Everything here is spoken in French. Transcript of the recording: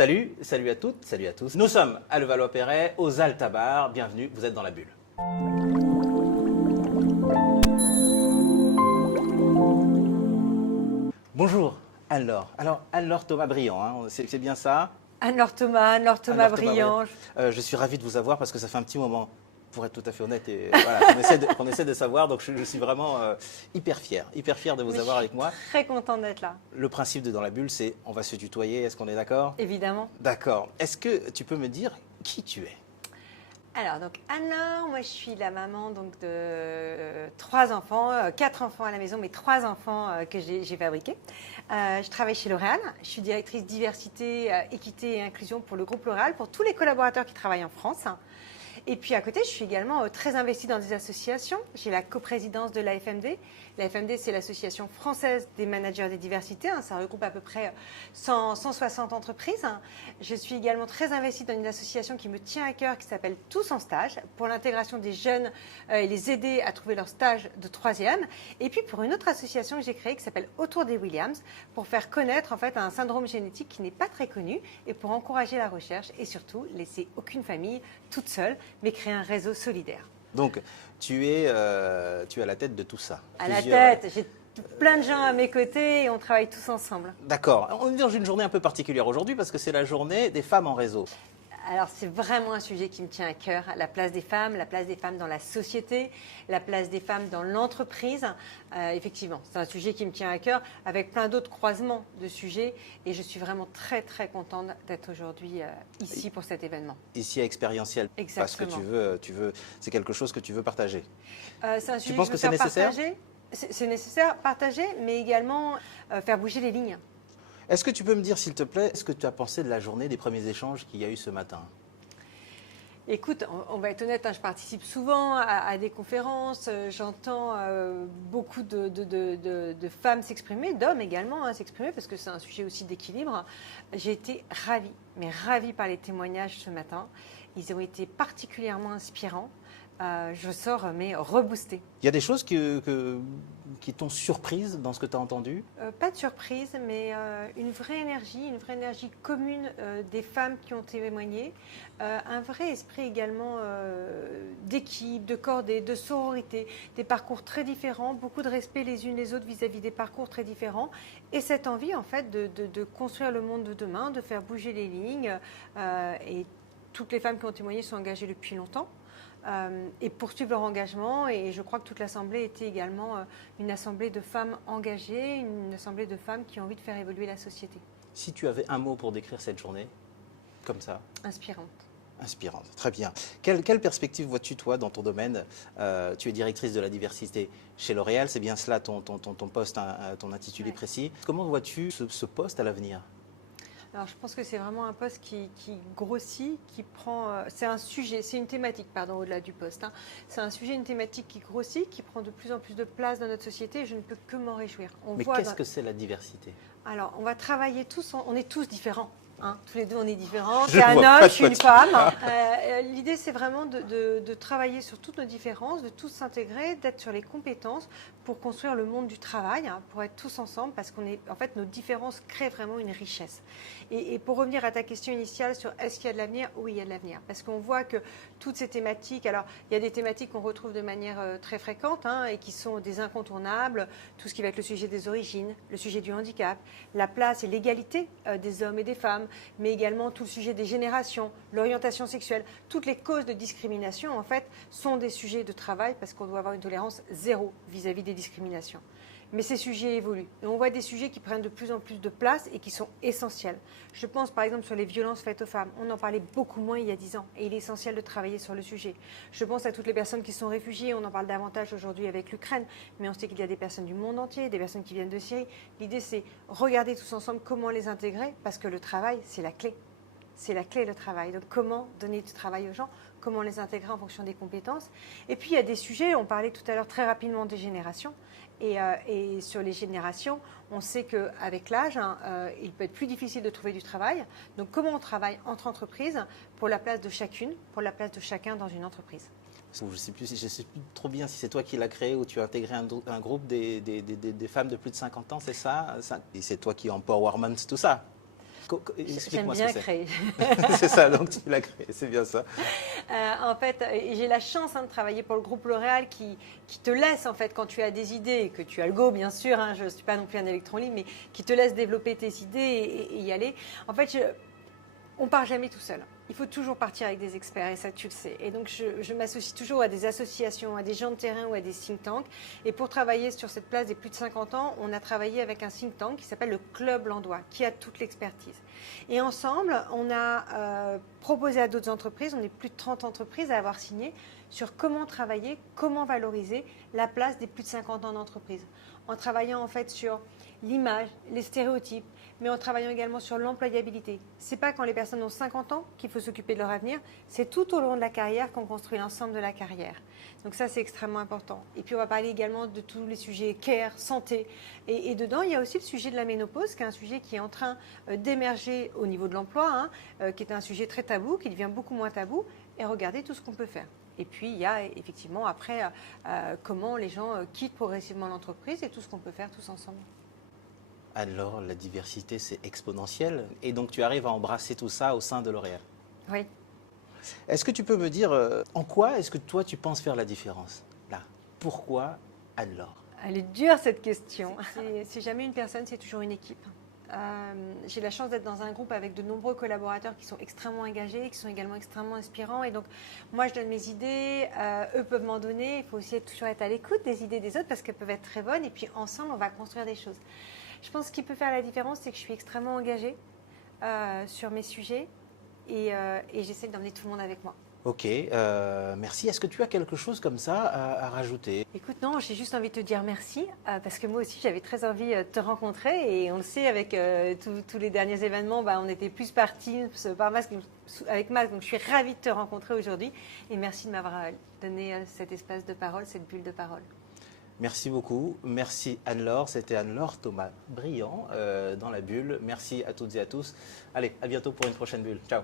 Salut, salut à toutes, salut à tous. Nous sommes à Levallois-Perret, aux Altabars. Bienvenue, vous êtes dans la bulle. Bonjour, Anne-Laure Thomas-Briand, hein, c'est bien ça? Anne-Laure Thomas Briand. Je suis ravi de vous avoir parce que ça fait un petit moment, pour être tout à fait honnête, et voilà, qu'on essaie de savoir. Donc je suis vraiment hyper fier de vous avoir avec moi. Très contente d'être là. Le principe de Dans la bulle, c'est on va se tutoyer. Est-ce qu'on est d'accord? Évidemment. D'accord. Est-ce que tu peux me dire qui tu es? Alors, donc Anne-Laure, moi je suis la maman donc, de 3 enfants, 4 enfants à la maison, mais 3 enfants que j'ai fabriqués. Je travaille chez L'Oréal, je suis directrice diversité, équité et inclusion pour le groupe L'Oréal, pour tous les collaborateurs qui travaillent en France. Et puis à côté, je suis également très investie dans des associations. J'ai la coprésidence de l'AFMD. L'AFMD, c'est l'Association française des managers des diversités. Ça regroupe à peu près 160 entreprises. Je suis également très investie dans une association qui me tient à cœur, qui s'appelle Tous en stage, pour l'intégration des jeunes et les aider à trouver leur stage de 3e. Et puis pour une autre association que j'ai créée qui s'appelle Autour des Williams, pour faire connaître en fait un syndrome génétique qui n'est pas très connu et pour encourager la recherche et surtout laisser aucune famille toute seule, mais créer un réseau solidaire. Donc, tu es à la tête de tout ça. À la tête, j'ai plein de gens à mes côtés et on travaille tous ensemble. D'accord. On est dans une journée un peu particulière aujourd'hui parce que c'est la journée des femmes en réseau. Alors, c'est vraiment un sujet qui me tient à cœur, la place des femmes dans la société, la place des femmes dans l'entreprise. Effectivement, c'est un sujet qui me tient à cœur avec plein d'autres croisements de sujets et je suis vraiment très, très contente d'être aujourd'hui ici pour cet événement. Ici à Expérientiel. Exactement. Parce que tu veux, c'est quelque chose que tu veux partager. C'est un sujet tu penses que c'est nécessaire? C'est nécessaire, partager, mais également faire bouger les lignes. Est-ce que tu peux me dire, s'il te plaît, ce que tu as pensé de la journée, des premiers échanges qu'il y a eu ce matin? Écoute, on va être honnête, je participe souvent à des conférences, j'entends beaucoup de femmes s'exprimer, d'hommes également s'exprimer, parce que c'est un sujet aussi d'équilibre. J'ai été ravie, mais ravie par les témoignages ce matin. Ils ont été particulièrement inspirants. Je sors, mais reboostée. Il y a des choses qui t'ont surprise dans ce que tu as entendu? Pas de surprise, mais une vraie énergie commune des femmes qui ont témoigné, un vrai esprit également d'équipe, de cordée, de sororité, des parcours très différents, beaucoup de respect les unes les autres vis-à-vis des parcours très différents, et cette envie en fait de construire le monde de demain, de faire bouger les lignes, et toutes les femmes qui ont témoigné sont engagées depuis longtemps. Et poursuivre leur engagement. Et je crois que toute l'Assemblée était également une assemblée de femmes engagées, une assemblée de femmes qui ont envie de faire évoluer la société. Si tu avais un mot pour décrire cette journée, comme ça? Inspirante. Inspirante, très bien. Quelle perspective vois-tu, toi, dans ton domaine? Tu es directrice de la diversité chez L'Oréal, c'est bien cela ton poste, ton intitulé précis. Comment vois-tu ce poste à l'avenir? Alors, je pense que c'est vraiment un poste qui grossit, qui prend. C'est un sujet, c'est une thématique, pardon, au-delà du poste. C'est un sujet, une thématique qui grossit, qui prend de plus en plus de place dans notre société et je ne peux que m'en réjouir. Mais qu'est-ce que c'est la diversité? Alors, on va travailler tous, on est tous différents. Tous les deux, on est différents. Tu es un homme, je suis une femme. L'idée, c'est vraiment de travailler sur toutes nos différences, de tous s'intégrer, d'être sur les compétences pour construire le monde du travail, pour être tous ensemble, parce en fait, nos différences créent vraiment une richesse. Et pour revenir à ta question initiale sur est-ce qu'il y a de l'avenir? Oui, il y a de l'avenir. Parce qu'on voit que toutes ces thématiques, alors il y a des thématiques qu'on retrouve de manière très fréquente et qui sont des incontournables, tout ce qui va être le sujet des origines, le sujet du handicap, la place et l'égalité des hommes et des femmes, mais également tout le sujet des générations, l'orientation sexuelle, toutes les causes de discrimination, en fait, sont des sujets de travail parce qu'on doit avoir une tolérance zéro vis-à-vis des discriminations. Mais ces sujets évoluent. Et on voit des sujets qui prennent de plus en plus de place et qui sont essentiels. Je pense par exemple sur les violences faites aux femmes. On en parlait beaucoup moins il y a 10 ans et il est essentiel de travailler sur le sujet. Je pense à toutes les personnes qui sont réfugiées. On en parle davantage aujourd'hui avec l'Ukraine, mais on sait qu'il y a des personnes du monde entier, des personnes qui viennent de Syrie. L'idée, c'est regarder tous ensemble comment les intégrer parce que le travail, c'est la clé. C'est la clé, le travail. Donc, comment donner du travail aux gens? Comment les intégrer en fonction des compétences? Et puis, il y a des sujets, on parlait tout à l'heure très rapidement des générations. Et sur les générations, on sait qu'avec l'âge, il peut être plus difficile de trouver du travail. Donc, comment on travaille entre entreprises pour la place de chacune, pour la place de chacun dans une entreprise? Je ne sais plus trop bien si c'est toi qui l'as créé ou tu as intégré un groupe des femmes de plus de 50 ans, c'est ça? Et c'est toi qui empowerment tout ça? J'aime bien créer. C'est ça, donc tu l'as créé, c'est bien ça. En fait, j'ai la chance de travailler pour le groupe L'Oréal qui te laisse, en fait, quand tu as des idées, et que tu as le go, bien sûr, je ne suis pas non plus un électron libre, mais qui te laisse développer tes idées et y aller. En fait, on ne part jamais tout seul. Il faut toujours partir avec des experts, et ça, tu le sais. Et donc, je m'associe toujours à des associations, à des gens de terrain ou à des think tanks. Et pour travailler sur cette place des plus de 50 ans, on a travaillé avec un think tank qui s'appelle le Club Landois, qui a toute l'expertise. Et ensemble, on a proposé à d'autres entreprises, on est plus de 30 entreprises à avoir signé, sur comment travailler, comment valoriser la place des plus de 50 ans d'entreprise. En travaillant en fait sur l'image, les stéréotypes, mais en travaillant également sur l'employabilité. Ce n'est pas quand les personnes ont 50 ans qu'il faut s'occuper de leur avenir, c'est tout au long de la carrière qu'on construit l'ensemble de la carrière. Donc ça, c'est extrêmement important. Et puis, on va parler également de tous les sujets care, santé. Et dedans, il y a aussi le sujet de la ménopause, qui est un sujet qui est en train d'émerger au niveau de l'emploi, qui est un sujet très tabou, qui devient beaucoup moins tabou, et regardez tout ce qu'on peut faire. Et puis, il y a effectivement après comment les gens quittent progressivement l'entreprise et tout ce qu'on peut faire tous ensemble. Alors, la diversité, c'est exponentiel. Et donc, tu arrives à embrasser tout ça au sein de L'Oréal. Oui. Est-ce que tu peux me dire en quoi est-ce que toi, tu penses faire la différence là? Pourquoi Anne-Laure? Elle est dure, cette question. C'est jamais une personne, c'est toujours une équipe. J'ai la chance d'être dans un groupe avec de nombreux collaborateurs qui sont extrêmement engagés, qui sont également extrêmement inspirants. Et donc, moi, je donne mes idées, eux peuvent m'en donner. Il faut aussi toujours être à l'écoute des idées des autres parce qu'elles peuvent être très bonnes. Et puis, ensemble, on va construire des choses. Je pense que ce qui peut faire la différence, c'est que je suis extrêmement engagée sur mes sujets et j'essaie d'emmener tout le monde avec moi. Ok, merci. Est-ce que tu as quelque chose comme ça à rajouter? Écoute, non, j'ai juste envie de te dire merci parce que moi aussi, j'avais très envie de te rencontrer et on le sait, avec tous les derniers événements, on était plus partis par masque, avec masque. Donc, je suis ravie de te rencontrer aujourd'hui et merci de m'avoir donné cet espace de parole, cette bulle de parole. Merci beaucoup. Merci Anne-Laure. C'était Anne-Laure Thomas-Briand dans la bulle. Merci à toutes et à tous. Allez, à bientôt pour une prochaine bulle. Ciao.